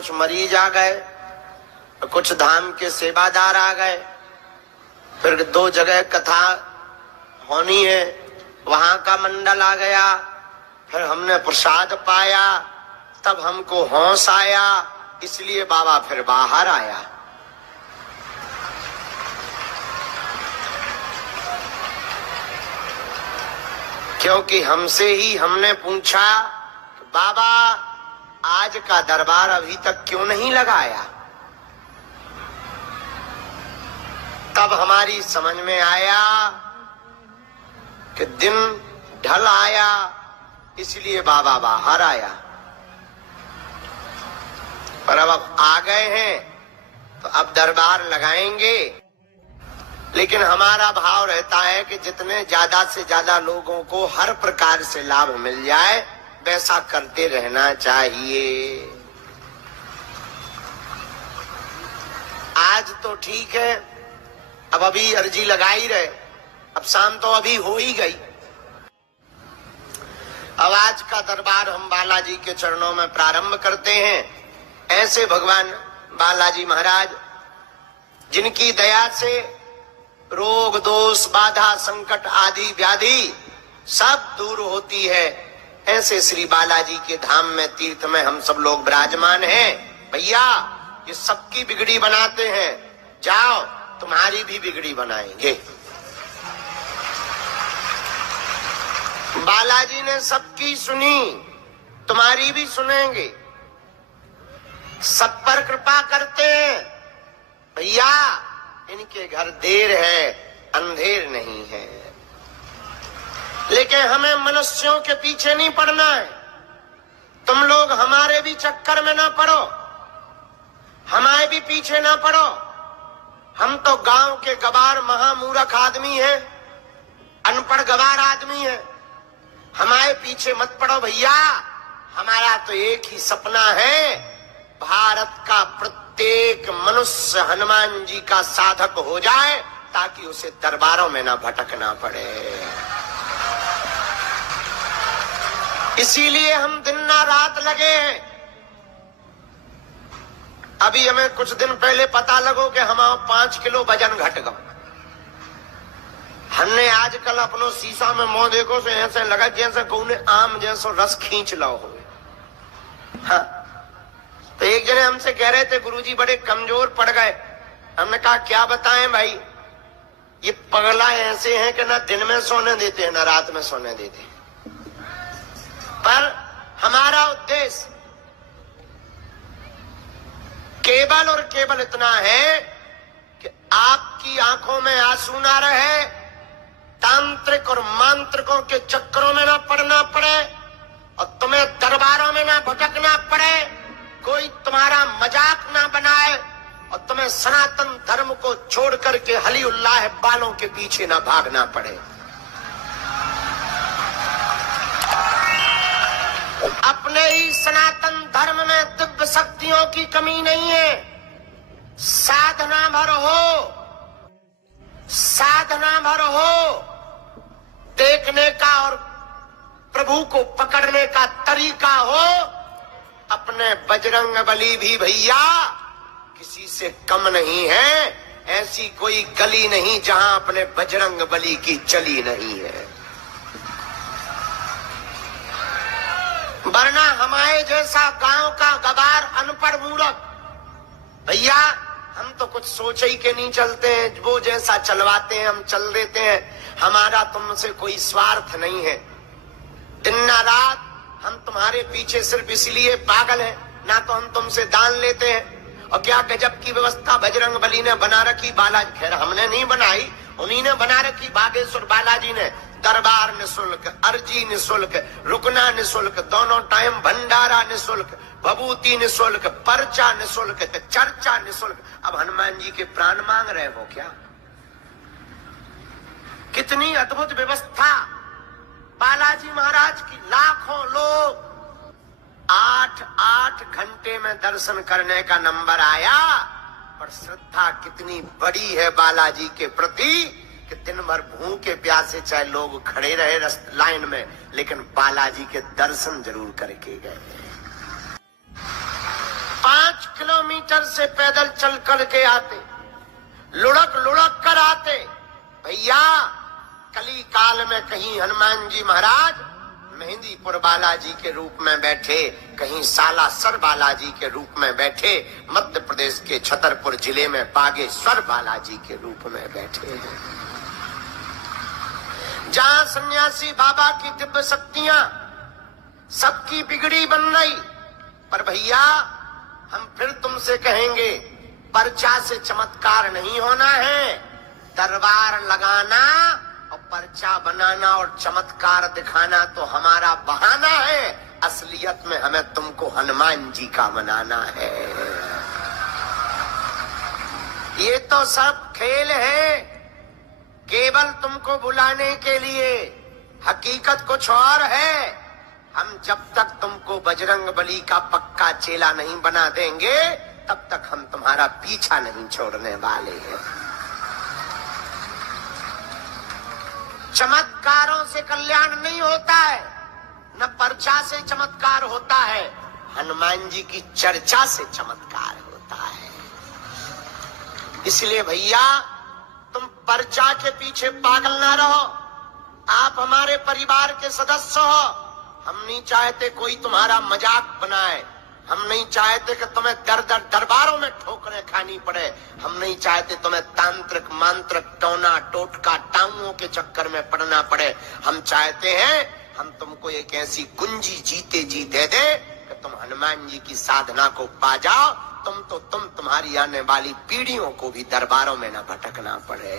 कुछ मरीज आ गए, कुछ धाम के सेवादार आ गए, फिर 2 जगह कथा होनी है, वहां का मंडल आ गया, फिर हमने प्रसाद पाया, तब हमको होश आया, इसलिए बाबा फिर बाहर आया। क्योंकि हमसे ही हमने पूछा, बाबा आज का दरबार अभी तक क्यों नहीं लगाया? तब हमारी समझ में आया कि दिन ढल आया, इसलिए बाबा बाहर आया। पर अब आ गए हैं तो अब दरबार लगाएंगे, लेकिन हमारा भाव रहता है कि जितने ज्यादा से ज्यादा लोगों को हर प्रकार से लाभ मिल जाए वैसा करते रहना चाहिए। आज तो ठीक है, अब अभी अर्जी लगा ही रहे, अब शाम तो अभी हो ही गई। अब आज का दरबार हम बालाजी के चरणों में प्रारंभ करते हैं। ऐसे भगवान बालाजी महाराज जिनकी दया से रोग दोष बाधा संकट आदि व्याधि सब दूर होती है, ऐसे श्री बालाजी के धाम में तीर्थ में हम सब लोग विराजमान हैं। भैया ये सबकी बिगड़ी बनाते हैं, जाओ तुम्हारी भी बिगड़ी बनाएंगे। बालाजी ने सबकी सुनी, तुम्हारी भी सुनेंगे। सब पर कृपा करते हैं भैया, इनके घर देर है अंधेर नहीं है। लेकिन हमें मनुष्यों के पीछे नहीं पड़ना है। तुम लोग हमारे भी चक्कर में ना पड़ो, हमारे भी पीछे ना पड़ो। हम तो गांव के गवार महामूर्ख आदमी हैं, अनपढ़ गवार आदमी हैं, हमारे पीछे मत पड़ो भैया। हमारा तो एक ही सपना है, भारत का प्रत्येक मनुष्य हनुमान जी का साधक हो जाए, ताकि उसे दरबारों में ना भटकना पड़े। इसीलिए हम दिन ना रात लगे हैं। अभी हमें कुछ दिन पहले पता लगो कि हमारा 5 किलो वजन घट गया। हमने आजकल अपनो शीशा में मुंह देखो से ऐसे लगा जैसे कौने आम जैसो रस खींच लो हो। हाँ, तो एक जने हमसे कह रहे थे गुरुजी बड़े कमजोर पड़ गए। हमने कहा क्या बताएं भाई, ये पगला ऐसे हैं कि ना दिन में सोने देते हैं ना रात में सोने देते हैं। पर हमारा उद्देश्य केवल और केवल इतना है कि आपकी आंखों में आंसू ना रहे, तांत्रिक और मांत्रिकों के चक्करों में ना पड़ना पड़े, और तुम्हें दरबारों में ना भटकना पड़े, कोई तुम्हारा मजाक ना बनाए, और तुम्हें सनातन धर्म को छोड़ करके हली उल्लाह बालों के पीछे ना भागना पड़े। अपने ही सनातन धर्म में दिव्य शक्तियों की कमी नहीं है। साधना भर हो, साधना भर हो, देखने का और प्रभु को पकड़ने का तरीका हो। अपने बजरंग बली भी भैया किसी से कम नहीं है। ऐसी कोई गली नहीं जहां अपने बजरंग बली की चली नहीं है। वरना हमारे जैसा गांव का गवार अनपढ़ मूर्ख भैया, हम तो कुछ सोचे ही के नहीं चलते हैं, वो जैसा चलवाते हैं हम चल देते हैं। हमारा तुमसे कोई स्वार्थ नहीं है। दिन ना रात हम तुम्हारे पीछे सिर्फ इसलिए पागल हैं, ना तो हम तुमसे दान लेते हैं। और क्या गजब की व्यवस्था बजरंग बली ने बना रखी। बालाजी, खैर हमने नहीं बनाई, उन्हीं ने बना रखी। बागेश्वर बालाजी ने दरबार निःशुल्क, अर्जी निःशुल्क, रुकना निःशुल्क, दोनों टाइम भंडारा निःशुल्क, भभूति निःशुल्क, पर्चा निःशुल्क, चर्चा निःशुल्क। अब हनुमान जी के प्राण मांग रहे हो क्या? कितनी अद्भुत व्यवस्था बालाजी महाराज की। लाखों लोग 8-8 घंटे में दर्शन करने का नंबर आया। पर श्रद्धा कितनी बड़ी है बालाजी के प्रति कि दिन भर भूखे प्यासे चाहे लोग खड़े रहे लाइन में, लेकिन बालाजी के दर्शन जरूर करके गए। 5 किलोमीटर से पैदल चल करके आते, लुढ़क लुढ़क कर आते। भैया कली काल में कहीं हनुमान जी महाराज मेहंदीपुर बालाजी के रूप में बैठे, कहीं सालासर बालाजी के रूप में बैठे, मध्य प्रदेश के छतरपुर जिले में बागेश्वर बालाजी के रूप में बैठे हैं। जहां सन्यासी बाबा की दिव्य शक्तियां सबकी बिगड़ी बन रही, पर भैया हम फिर तुमसे कहेंगे, पर्चा से चमत्कार नहीं होना है। दरबार लगाना और पर्चा बनाना और चमत्कार दिखाना तो हमारा बहाना है, असलियत में हमें तुमको हनुमान जी का मनाना है। ये तो सब खेल है, केवल तुमको बुलाने के लिए, हकीकत कुछ और है। हम जब तक तुमको बजरंग बली का पक्का चेला नहीं बना देंगे, तब तक हम तुम्हारा पीछा नहीं छोड़ने वाले हैं। चमत्कारों से कल्याण नहीं होता है, न पर्चा से चमत्कार होता है, हनुमान जी की चर्चा से चमत्कार होता है। इसलिए भैया तुम पर्चा के पीछे पागल ना रहो। आप हमारे परिवार के सदस्य हो, हम नहीं चाहते कोई तुम्हारा मजाक बनाए, हम नहीं चाहते कि तुम्हें दर दर दरबारों में ठोकरें खानी पड़े, हम नहीं चाहते तुम्हें तांत्रिक मांत्रिक टोना टोटका टांगों के चक्कर में पड़ना पड़े। हम चाहते हैं हम तुमको एक ऐसी कुंजी जीते जी दे दे कि तुम हनुमान जी की साधना को पा जाओ, तुम्हारी आने वाली पीढ़ियों को भी दरबारों में न भटकना पड़े।